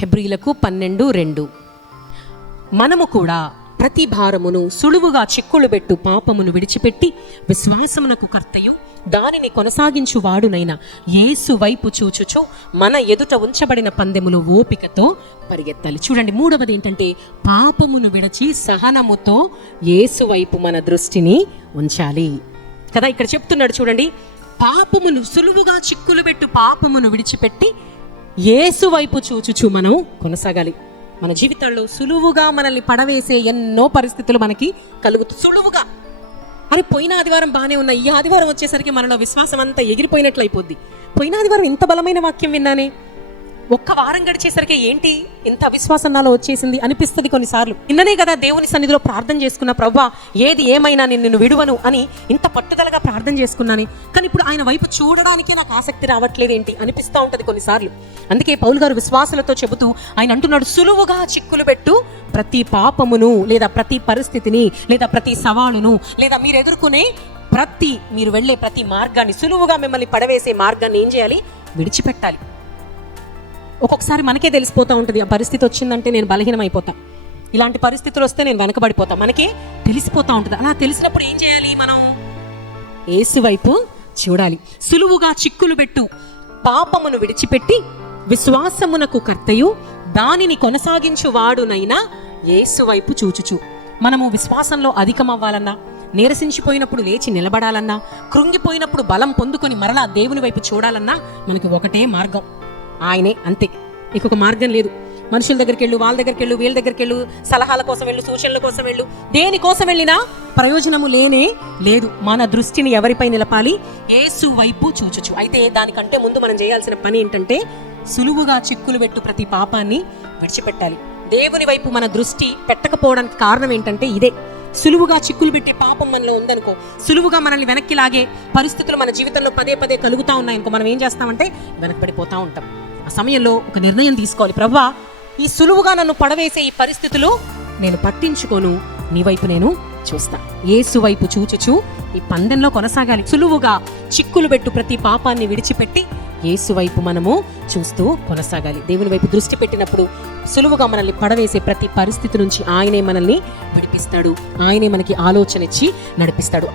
హెబ్రీలకు 12:2. మనము కూడా ప్రతి భారమును సులువుగా చిక్కులుబెట్టు పాపమును విడిచిపెట్టి విశ్వాసమునకు కర్తయు దానిని కొనసాగించు వాడునైన యేసు వైపు చూచుచు మన ఎదుట ఉంచబడిన పందెములు ఓపికతో పరిగెత్తాలి. చూడండి, మూడవది ఏంటంటే పాపమును విడిచి సహనముతో యేసు వైపు మన దృష్టిని ఉంచాలి కదా. ఇక్కడ చెప్తున్నాడు చూడండి, పాపమును సులువుగా చిక్కులు పెట్టు పాపమును విడిచిపెట్టి యేసు వైపు చూచుచు మనం కొనసాగాలి. మన జీవితంలో సులువుగా మనల్ని పడవేసే ఎన్నో పరిస్థితులు మనకి కలుగుతాయి. సులువుగా అరే పోయిన ఆదివారం బాగానే ఉన్న, ఈ ఆదివారం వచ్చేసరికి మనలో విశ్వాసం అంతా ఎగిరిపోయినట్లు అయిపోద్ది. పోయిన ఆదివారం ఇంత బలమైన వాక్యం విన్నానే, ఒక్క వారం గడిచేసరికి ఏంటి ఇంత అవిశ్వాసం నాలో వచ్చేసింది అనిపిస్తుంది కొన్నిసార్లు. నిన్ననే కదా దేవుని సన్నిధిలో ప్రార్థన చేసుకున్న, ప్రభువా ఏది ఏమైనా నిన్ను విడువను అని ఇంత పట్టుదలగా ప్రార్థన చేసుకున్నాను, కానీ ఇప్పుడు ఆయన వైపు చూడడానికే నాకు ఆసక్తి రావట్లేదు ఏంటి అనిపిస్తూ ఉంటుంది కొన్నిసార్లు. అందుకే పౌలు గారు విశ్వాసులతో చెబుతూ ఆయన అంటున్నాడు, సులువుగా చిక్కులు పెట్టు ప్రతి పాపమును లేదా ప్రతి పరిస్థితిని లేదా ప్రతి సవాలును లేదా మీరు ఎదుర్కొనే మీరు వెళ్ళే ప్రతి మార్గాన్ని, సులువుగా మిమ్మల్ని పడవేసే మార్గాన్ని ఏం చేయాలి? విడిచిపెట్టాలి. ఒక్కొక్కసారి మనకే తెలిసిపోతూ ఉంటుంది, ఆ పరిస్థితి వచ్చిందంటే నేను బలహీనమైపోతా, ఇలాంటి పరిస్థితులు వస్తే నేను వెనకబడిపోతా, మనకే తెలిసిపోతూ ఉంటుంది. అలా తెలిసినప్పుడు ఏం చేయాలి? మనం యేసు వైపు చూడాలి. సులువుగా చిక్కులు పెట్టు పాపమును విడిచిపెట్టి విశ్వాసమునకు కర్తయు దానిని కొనసాగించు వాడునైనా యేసు వైపు చూచుచు. మనము విశ్వాసంలో అధికమవ్వాలన్నా, నీరసించిపోయినప్పుడు లేచి నిలబడాలన్నా, కృంగిపోయినప్పుడు బలం పొందుకొని మరలా దేవుని వైపు చూడాలన్నా మనకి ఒకటే మార్గం, ఆయనే, అంతే. ఇంకొక మార్గం లేదు. మనుషుల దగ్గరికి వెళ్ళు, వాళ్ళ దగ్గరికి వెళ్ళు, వీళ్ళ దగ్గరికి వెళ్ళు, సలహాల కోసం వెళ్ళు, సూచనల కోసం వెళ్ళు, దేనికోసం వెళ్ళినా ప్రయోజనము లేనే లేదు. మన దృష్టిని ఎవరిపై నిలపాలి? యేసు వైపు చూచుచు. అయితే దానికంటే ముందు మనం చేయాల్సిన పని ఏంటంటే సులువుగా చిక్కులు పెట్టు ప్రతి పాపాన్ని విడిచిపెట్టాలి. దేవుని వైపు మన దృష్టి పెట్టకపోవడానికి కారణం ఏంటంటే ఇదే. సులువుగా చిక్కులు పెట్టే పాపం మనలో ఉందనుకో, సులువుగా మనల్ని వెనక్కి లాగే పరిస్థితులు మన జీవితంలో పదే పదే కలుగుతూ ఉన్నాయనుకో, మనం ఏం చేస్తామంటే వెనక్కిపడిపోతూ ఉంటాం. ఆ సమయంలో ఒక నిర్ణయం తీసుకోవాలి, ప్రభువా ఈ సులువుగా నన్ను పడవేసే ఈ పరిస్థితులు నేను పట్టించుకోను, నీ వైపు నేను చూస్తా. యేసు వైపు చూచుచు ఈ పందెంలో కొనసాగాలి. సులువుగా చిక్కులు పెట్టు ప్రతి పాపాన్ని విడిచిపెట్టి యేసు వైపు మనము చూస్తూ కొనసాగాలి. దేవుని వైపు దృష్టి పెట్టినప్పుడు సులువుగా మనల్ని పడవేసే ప్రతి పరిస్థితి నుంచి ఆయనే మనల్ని విడిపిస్తాడు, ఆయనే మనకి ఆలోచన ఇచ్చి నడిపిస్తాడు.